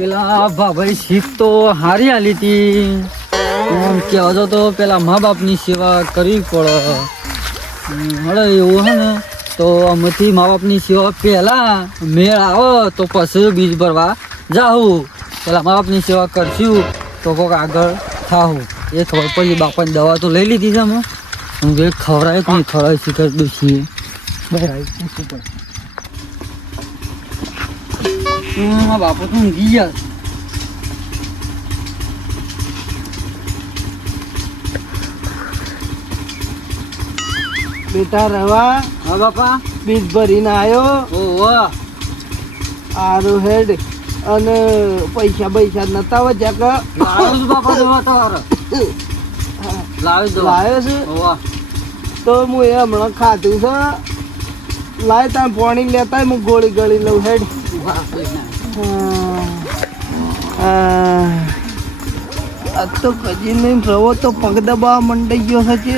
પેલા ભાઈ શીખ તો હારી આલી હતી. આમ કહેવા તો પેલા મા બાપની સેવા કરવી પડે. હવે એવું હે ને તો આમાંથી મા બાપની સેવા પહેલા મેળ આવે તો પછી બીજ ભરવા જાઉં. પેલા મા બાપની સેવા કરશું તો કોઈક આગળ થાવું. એ ખબર પડી. બાપાની દવા તો લઈ લીધી છે અમે. હું કે ખવડાય કે નહીં ખવડાય શીખર દુખીએ બરાબર પૂછવું પડે. બાપુ તો ઊંઘી ગયા. બેટા રવા. હા બાપા. બીજ ભરીને આવ્યો. ઓહો આરું હેડ અને પૈસા નતા હોય જ્યાં લાવ્યો છું બાપા દવા તમારે લાવી દો. લાવ્યો છે ઓહો તો હું એ હમણાં ખાધું છે. લાય ત્યાં પાણી લેતા હું ગોળી ગળી લઉં હેડ. આ તો કજી નહીં રવો તો પગ દબાવા મંડાઈ ગયો છે.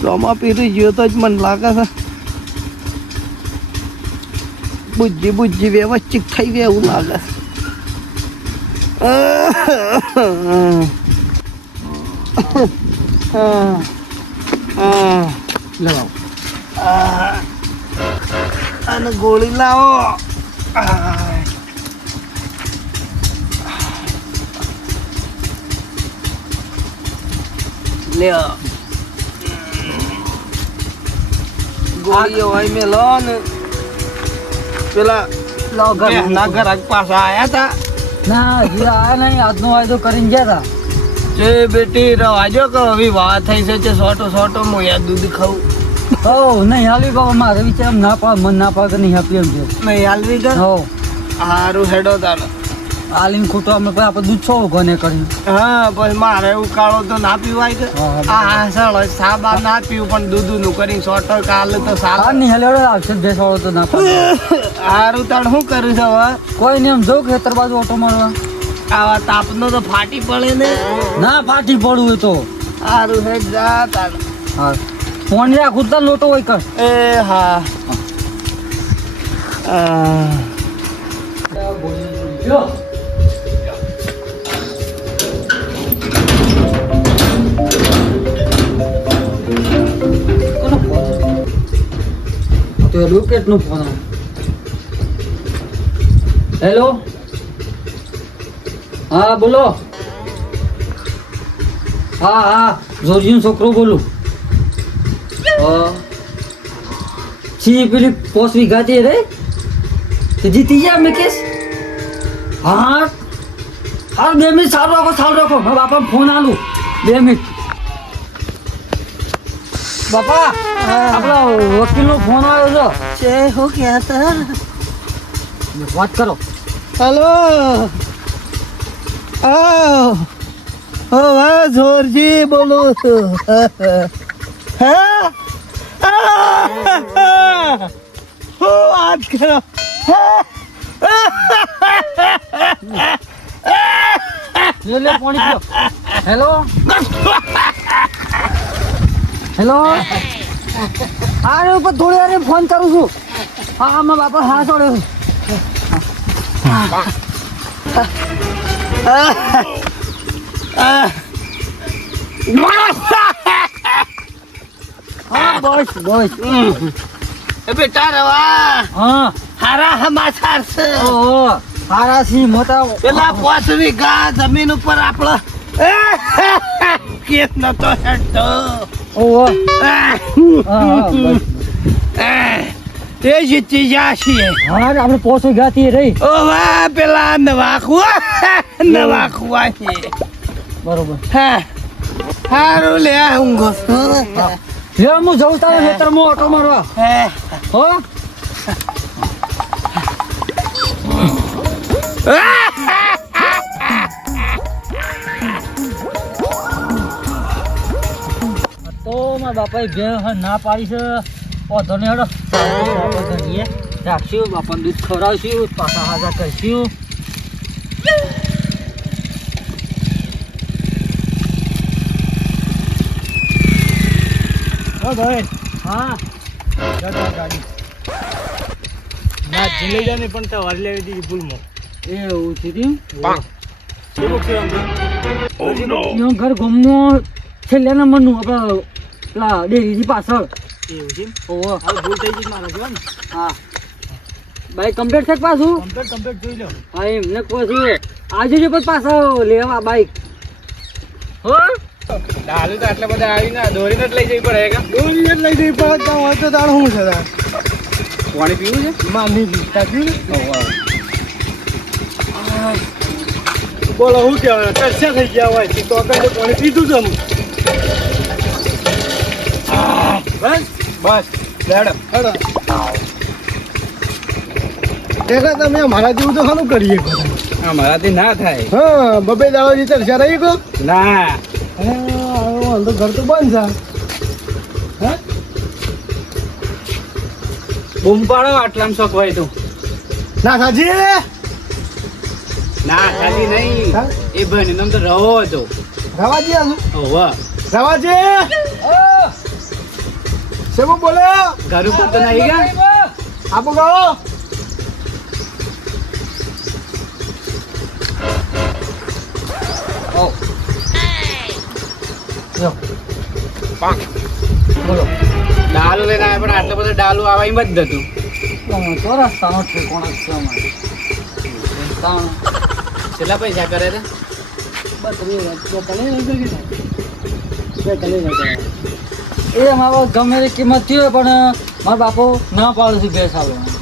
ચોમા પીરી ગયો તો જ મને લાગે છે બુજ્જી વ્યવસ્થિત થઈ ગયું એવું લાગે લાવો. અને ગોળી લાવો. લ્યો ગોળીઓ હોય મેલો ને પેલા ના ઘર પાછા આયા તા ના હજી આયા નહીં. આજનો વાયદો કરીને ગયા હતા. જે બેટી રવાજો કે હવે વાત થઈ છે સોટો હું યાર દૂધ ખાઉં. હો નહીં હાલવી બાબા. મારે વિચાર ના પાડ મન ના પાડ કે નહીં આપી એમ છે. નહીં હાલવી ગયો. હો હારું હેડો તારો. હાલીને ખોટો અમે આપણે દૂધ છો ગને કરીને. હા પછી મારે ઉકાળો તો ના પીવાય કે આ સળ સાબા ના પીવું પણ દૂધનું કરીને સોટો કાલે તો હા સારું નહીં હલેડો આવશે બેસવાળો તો ના પાડ. હારું તાણ શું કરું છે હવે કોઈ નહીં એમ જો ખેતર બાજુ ઓટો મારવા. આવા તાપનો તો ફાટી પડે ને. ના ફાટી પડવું હોય તો હારું હેડ જા તાણ. હા ફોન રાખું તો લોટો હોય કર. એ હા તો એડવોકેટ નો ફોન. હેલો હા બોલો. હા જોરજીનો છોકરો બોલું. છી પેલી પોસ વીઘાતી રે તે જીતી ગયા મેં કેસ. હા 2 મિનિટ સારું રાખો. હા બાપા ફોન આલું 2 મિનિટ. બાપા આપણા વકીલનો ફોન આવ્યો છે હું ક્યાં હતા છે. વાત કરો. હેલો હા જોરજી બોલું છું. હા હું વાત કરો. લે પાણી પીઓ. હેલો અરે ઉપર થોડી વાર ફોન કરું છું. હા મારા બાપા હા છોડે. હા બસ એ બેટા રવા હા હારા સમાચાર છે. ઓહો હારા સી મોટા પેલા 5 વીઘા જમીન ઉપર આપણો કેસ નતો હેડતો. ઓહો હા બસ એ જીતી જાશે. હા આપણે પોસો ગાતી રહી. ઓ વાહ પેલા નવા ખુવા છે. બરોબર હા હારું લે ઊંઘો. લે હું જઉં તારા ખેતરમાં ઓટો મારવા. હો તો મારા બાપાએ ઘેર ના પાડી છે. ઓધો ને હેડો રાખશું. બાપાને દૂધ ખવડાવશું. પાછા હાજર કરશું. ભાઈ હા ગાડી ના જીલે જાને પણ તો વાર લેવી દીધી ભૂલમાં. એવું છે તેમ? કેવું છે આમ? એનું ઘર ગામમાં છેલ્લા નંબરનું આપણા પેલા ડેરીથી પાછળ. એવું છે ઓહો. હાલ ભૂલ થઈ ગઈ મારા જો ને હા બાઈક કમ્પ્લીટ છે કે પાછું? કમ્પ્લીટ જોઈ લો. હા એમને કહું છું આજે જ પણ પાછો લેવા બાઈક હો. ડાલુ તો આટલા બધા આવી ના દોરીને જ લઈ જવી પડે કે દોરીને જ લઈ જવી પડે ત્યાં હોય તો તાણ શું છે તાણ પાણી પીવું છે માની પીતા પીવું બોલો શું કહેવાય કચ્છા થઈ ગયા હોય તો કઈ પાણી પીધું છે બસ બસ મેડમ હેડો દેખા તમે અમારા જેવું તો ખાનું કરીએ અમારાથી ના થાય. હા બબે દાવાજી ચર્ચા રહી ગયો ના હાલ તો ઘર તો બંધ છે હે બૂમ પાડો આટલામાં શોખ હોય તો. ના સાજી ના ખાલી નહીં, હા? એ ભાઈ નામ તો રહો હતો. રવાજી આવું ઓવા રવાજી શેબુ બોલે ઘર ઉપર તો નહીં ગયા. આપો ગાઓ ઓ જો બોલો. ડાલુ લઈને આવ્યા પણ આટલો બધો ડાલુ આવા એમ જ હતું. તો રસ્તાનો ઠેકોણો જ છે અમારે રસ્તાનો. કેટલા પૈસા કરે છે? એ મારો ગમે તે કિંમત થયો હોય પણ મારા બાપો ના પાડે છે ભેંસ આલવાનું.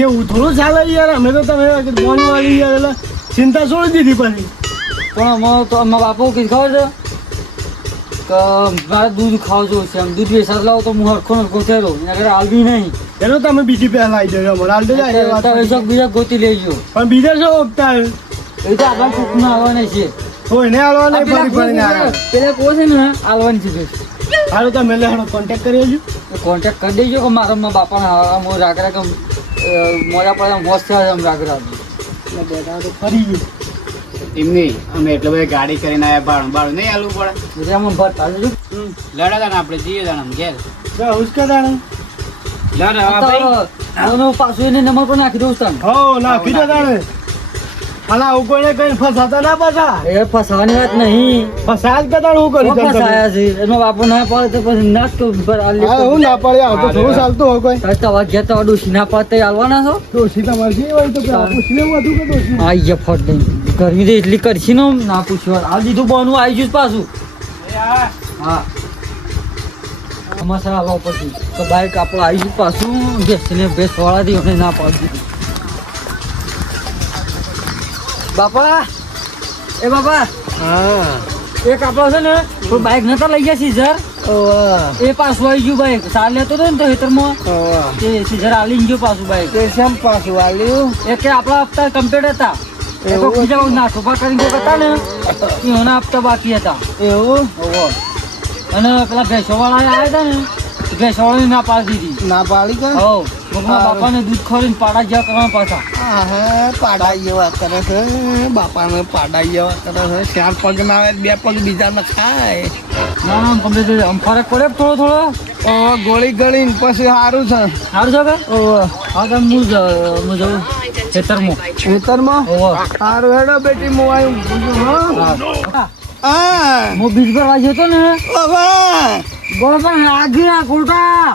એવું થોડું ચાલે યાર અમે તો તમે બોન વાળી યાર એટલે ચિંતા છોડી દીધી પછી પણ અમારો તો મારા બાપો કીધું ખબર છે કે મારે દૂધ ખાવું જોવું છે. આમ દૂધ વેચાત લાવો તો હું હરખો નરખો થયેલો એના ઘરે હાલવી નહીં. એનો તમે બીજી પહેલા આવી જાય અમારે હાલ તો જાય એ વાત અત્યારે શોખ બીજા ગોતી લેજો. પણ બીજા શું ઓગતા એ તો આપણા છોકરા આવવાના છે. કોઈને હાલવા નહીં પેલા ફરી ફરીને આવ્યા પેલા કહો છે ને હાલવાની છે ભેંસ. હાલો તમે લેવાનો કોન્ટેક્ટ કરી લેજો કોન્ટેક્ટ કરી દેજો કે મારા મારા બાપાના હું રાગરા કે મોજા પડે મોજ થયા એમ રાગરા. એટલે બેટા તો ફરી ગયું એમ નહીં, અમે એટલે બધા ગાડી કરીને આવ્યા. ભાડું ભાડું નહીં આલવું પડે. એટલે આમાં ભર ચાલુ લડા તા ને આપણે જઈએ તાણે ઘેર. ઉસકા દાણે લડ હા ભાઈ. પાછું એને નંબર પર નાખી દઉં તને. હો નાખી દો દાણે હાલા આવું કોઈને કઈ ફસાતા ના પાછા એ ફસાવાની વાત નહીં. ફસાયા જ કદાચ હું કરી દઉં ફસાયા છે એનો બાપો ના પાડે તો પછી ના જ તો ઉપર આલી હા હું ના પડે આવું તો થોડું ચાલતું હોય કોઈ તમારે ઘેર તો ડોસી ના પાડે તો હાલવાના છો. ડોશી તમારે જે હોય તો પેલા પૂછીને વધુ કે ડોશી આઈ ગયા ફટ દઈ ગરમી તો એટલી કરશી ને ના પૂછ્યું આ દીધું બોનું આવી ગયું છે પાછું. હા મસાલા લાવો પછી તો બાઈક આપણું આવી ગયું પાછું બેસીને બેસવાળાથી એને ના પાડી દીધું. બાપા એ બાપા હા એક આપણો છે ને તો બાઈક નતા લઈ ગયા સીઝર એ પાછું આવી ગયું બાઈક સાર લેતો હતો ને તો ખેતરમાં તે સીઝર હાલી ગયો પાછું બાઈક. તે શેમ પાછું આલ્યું એ કે આપણા હપ્તા કમ્પ્લીટ હતા. એ કોક બીજા કોક નાસોફા કરીને કોક હતા ને એના હપ્તા બાકી હતા. એવું ઓહો. અને પેલા ભેંસોવાળા આવ્યા હતા ને ભેંસોવાળાને ના પાડી દીધી. ના પાડી કે હો મારા બાપાને દૂધ ખોરીને પાડા જેવા કરવા પાછા. હા પાડા જેવા કરે છે બાપાને પાડા જેવા કરે છે 4 પગ ના આવે 2 પગ બીજા ના ખાય ના ના કમ્પ્લીટ આમ ફરક પડે થોડો થોડો. ગોળી ગળી પછી સારું છે સારું છે કે હા તો હું જઉં ખેતરમાં. ખેતરમાં ઓહો. સારું હેડો બેટી હું આવ્યું હા. હા હું બીજ ભરવા જતો ને બાબા બરોબર લાગી આ ખોટા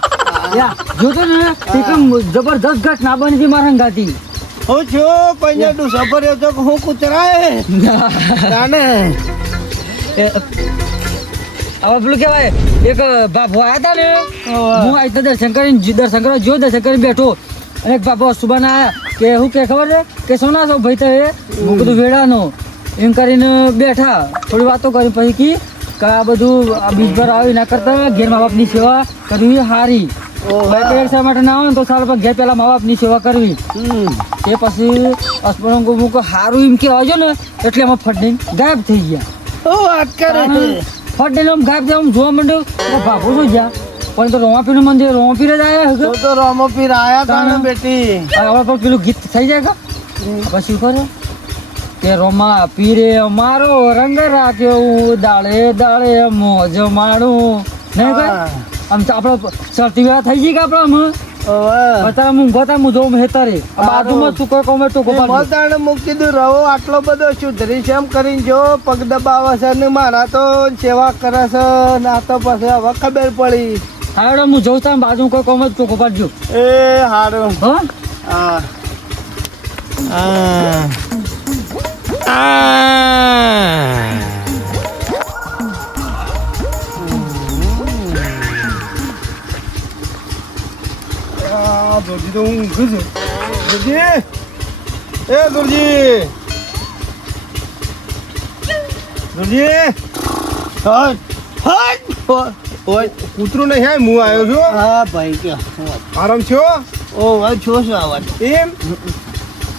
જોતો ને તે કેમ જબરદસ્ત ઘટ ના બની હતી મારા ગાતી. હું છું કોઈને તું સફર હતો કે હું કૂતરાય જાણે હવે પેલું કેવાય એક બાપુ આવ્યા હતા ને હું આ રીતે દર્શન કરવા જો દર્શન કરીને બેઠો અને એક બાપુ સુબાના આવ્યા કે શું કે ખબર છે કે સોના છો ભાઈ તો એ હું કીધું વેડાનો એમ કરીને બેઠા થોડી વાતો કરી પછી કી કે આ બધું આ બીજ પર આવી ના કરતા ઘેર મા બાપની સેવા કરવી સારી. વ્યવસાય માટે ના આવે ને તો સારું પણ ઘેર પેલા મા બાપની સેવા કરવી. તે પછી અસપણો મૂક સારું એમ કહેવા જો ને એટલે એમાં ફટને ગાયબ થઈ ગયા. વાત કરે ફટને આમ ગાયબ થયા આમ જોવા માંડ્યો બાપુ શું ગયા પણ તો રોમાપીરનું મંદિર રોમાપીર જ આવ્યા તો રામપીર આયા તા ને બેટી હવે પણ પેલું ગીત થઈ જાય કે પછી શું કરે કે રોમા પીરે અમારો રંગ રાખ્યો દાળે દાળે મોજ માણું નહીં કઈ આમ તો આપણે શરતી વેળા થઈ ગઈ કે આપણે આમ અત્યારે હું ઊંઘો તા હું જોઉં હેતારે બાજુમાં શું કોઈ કોમે ટોકો પાડજો. મતાને મૂકી દીધું રહો આટલો બધો સુધરી છે એમ કરીને જો પગ દબાવે છે ને મારા તો સેવા કરે છે ના તો પછી હવે ખબર પડી. હાડો હું જોઉં તા બાજુ કોઈ કોમે ટોકો પાડજો. એ હારું હા હા ગુરજી તો હું ઊંઘું છું. ગુરજી એ ગુરજી ગુરજી ઓય કૂતરું નહીં હે હું આવ્યો છું. હા ભાઈ કે આરામ છો? ઓ ભાઈ છો છો આવા એમ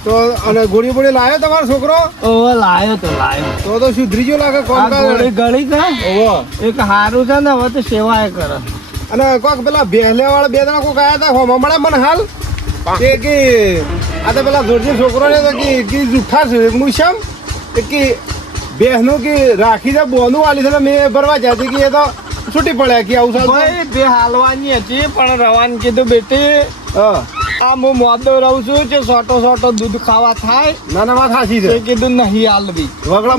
તો અને ગોળી બોળી લાવ્યો તમારો છોકરો? ઓ લાયો તો સુધરી ગયો લાગે કોમ ગળી કા ઓવો એક હારું છે ને હવે તો સેવા એ કરે. અને કોક પેલા બેહલે વાળા બે જણા કોક આયા હતા હમણાં મને હાલ કે આ તો પેલા જોરજી છોકરો ને તો કે જુઠ્ઠા છે હું શમ કે બેહનું કે રાખી દે બોનું વાલી છે મેં ભરવા જતી કે એ તો છૂટી પડ્યા કે આવું ભાઈ બે હાલવાની હતી પણ રવાની કીધું બેટી આ હું મોદો રહું છું કે સોટો દૂધ ખાવા થાય ના વાત સાચી છે કીધું નહીં હાલવી વગડા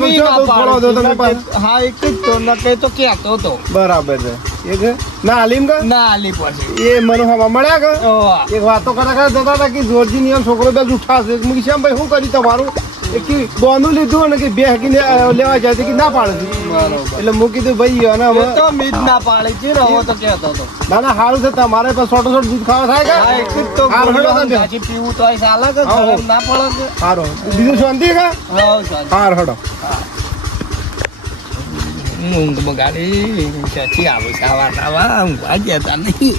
પણ હા એક જ તો નકે તો કહેતો તો બરાબર છે એક ના હાલીમ કે ના હાલી પછી એ મને હવા મળ્યા કે એક વાતો કરતા જતા હતા કે જોરજી નિયમ છોકરો બે જૂઠા છે મુકી શ્યામ ભાઈ શું કરી તમારું એક બોનું લીધું અને કે બે હકી લેવા જાય કે ના પાડે એટલે મૂકી કીધું ભાઈ અને હવે તો મીજ ના પાડે છે ને હવે તો કહેતો હતો ના સારું છે તમારે પણ સોટો દૂધ ખાવા થાય કે એક જ તો પીવું તો ચાલે કે ના પડે કે સારું બીજું શાંતિ કે હાર હડો ઊંઘ બગાડી ચાચી આવે સાવા ઊંઘવા જતા નહીં